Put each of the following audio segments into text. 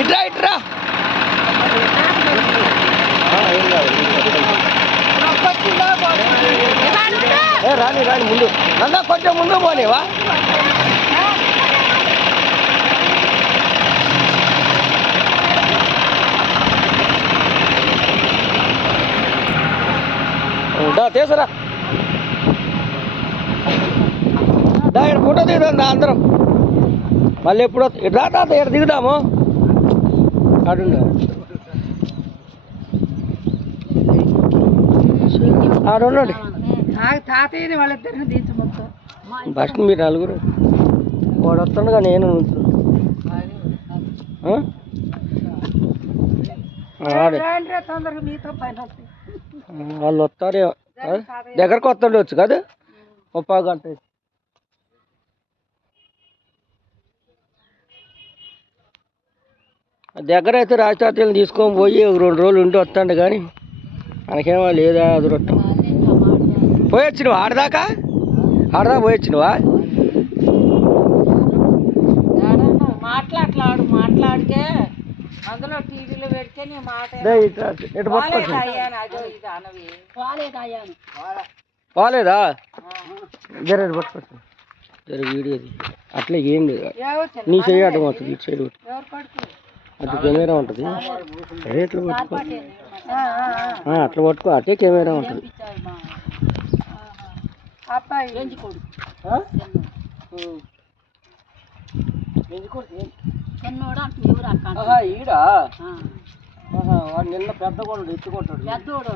ఇట్రా ఇట్రా. రాని రాని ముందు. నందా కొంచెం ముందు పోనేవా దా తీసురా. దా ఇక్కడ ఫోటో దిగుదాం దా అందరం. మళ్ళీ ఎప్పుడు వస్త- రా తాత ఇక్కడ దిగుదాము. ఆడుండు ఆడుండండి. తాతయ్యని వాళ్ళిద్దరిని దించు మొత్తం ఫస్ట్ మీరు నలుగురు. వాడు వస్తుండగా నేను. వాళ్ళు వస్తారు దగ్గరకు వస్తుండొచ్చు కదా? ముప్పై గంట దగ్గర అయితే రాజతాతలను తీసుకొని పోయి ఒక రెండు రోజులు ఉండి వస్తాడు కానీ మనకేమో లేదా అదురొట్టం పోయొచ్చినవా? ఆడదాకా? ఆడదా పోయొచ్చినవా? మాట్లాడలాడు మాట్లాడితే అందులో టీవీలో పెడితే నీ మాట పోలేదు జర ఇటు పట్టుకోవచ్చు జర వీడియోది అట్లా ఏం లేదు. నీ చెయ్యి అడ్డం వస్తుంది ఇటు సైడ్ అటు కెమెరా ఉంటుంది. అదే ఇట్లా పట్టుకో. ఆ, అట్లా పట్టుకో అటే కెమెరా ఉంటుంది. ఈడా? వాడు నిన్న పెద్ద కొన్నాడు ఎత్తుకుంటాడు పెద్దోడు.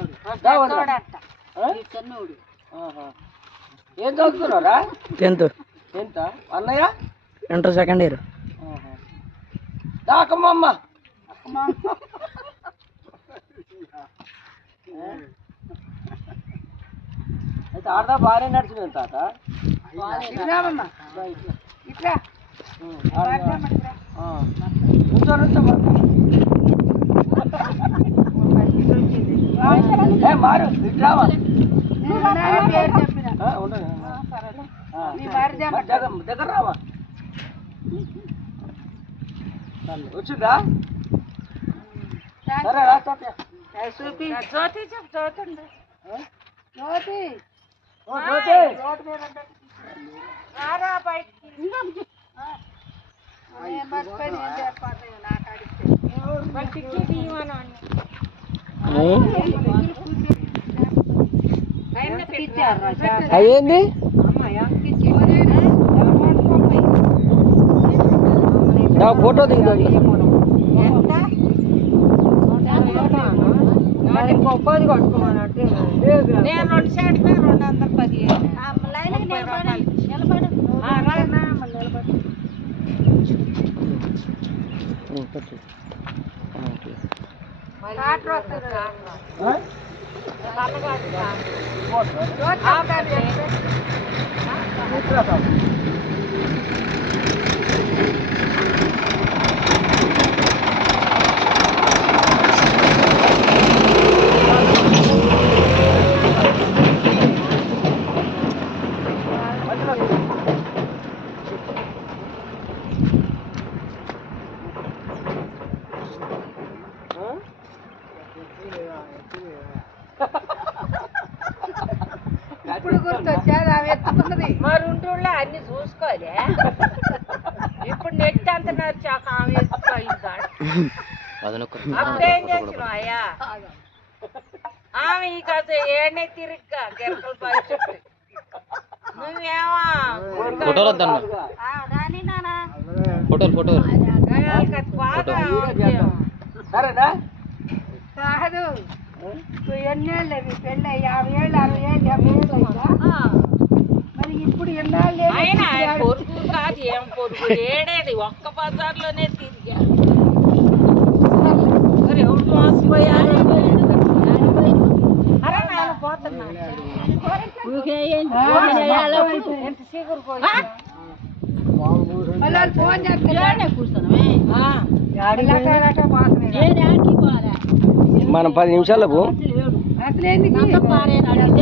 ఏం చదువుతున్నారా టెన్త్. ఎంత అన్నయ్య? Inter second year. దాకమ్మ అయితే ఆడదా బాగానే నడిచింది తాత ఇట్రామమ్మా దా ఇట్లా. ఇట్రా ఉం, ఆడదా. ఆ. నుంచో, నుంచో, మరి. ఏ మారు ఇటు రావా పేరు చెప్పిన ఆ, ఉండదు. ఆ. నీ భార్య చెప్ప- మరి దగ్గర దగ్గర రావా సర్లే, వచ్చిందా? సరే రా తాతయ్య. చూపి జ్యోతి. చెప్పు జ్యోతి ఉంది. జ్యోతి. ఓ, జ్యోతి. రోడ్డు మీద. రారా బయటికి ఆ. నేను మర్చిపోయిన ఏం చేస్తాను నాకు అడిగితే బయటికి తీయమను అన్న. ఆయనకి ఇచ్చారు రా చాలా. అయ్యింది నా ఫోటో దిగుతుంది నేను రెండు షర్ట్లు రెండు వందల పదిహేను. మళ్ళీ నిలబడు. కాటర్ వస్తుంది, ఇప్పుడు గుర్తొచ్చాది ఆమె ఎత్తుకున్నది మరి ఉంటుండే అన్ని చూసుకోలే ఇప్పుడు నెట్ అంత నడిచాక ఆమె అప్పుడేం చేసిన అయ్యా ఆమె ఇక ఏడనే తిరిగ్గా గిరకలు పై నువ్వేమో ఫోటోలు వద్దన్న ఫోటోలు ఫోటోలు బాగా సరేనా కాదు. ఎన్నేళ్ళు అవి పెళ్ళి యాభై ఏళ్ళు అరవై ఏళ్ళు డెబ్బై ఏళ్ళు అయిందా? మరి ఇప్పుడు ఎన్నాళ్ళు అయినా పొరుగు కాదు ఏం పొరుగు? ఏడేది? ఒక్క బజార్లోనే తిరిగా. మరి ఎవరు మోసపోయారు ఫోన్ చేస్తే కూర్చున్నామే మనం పది నిమిషాలకు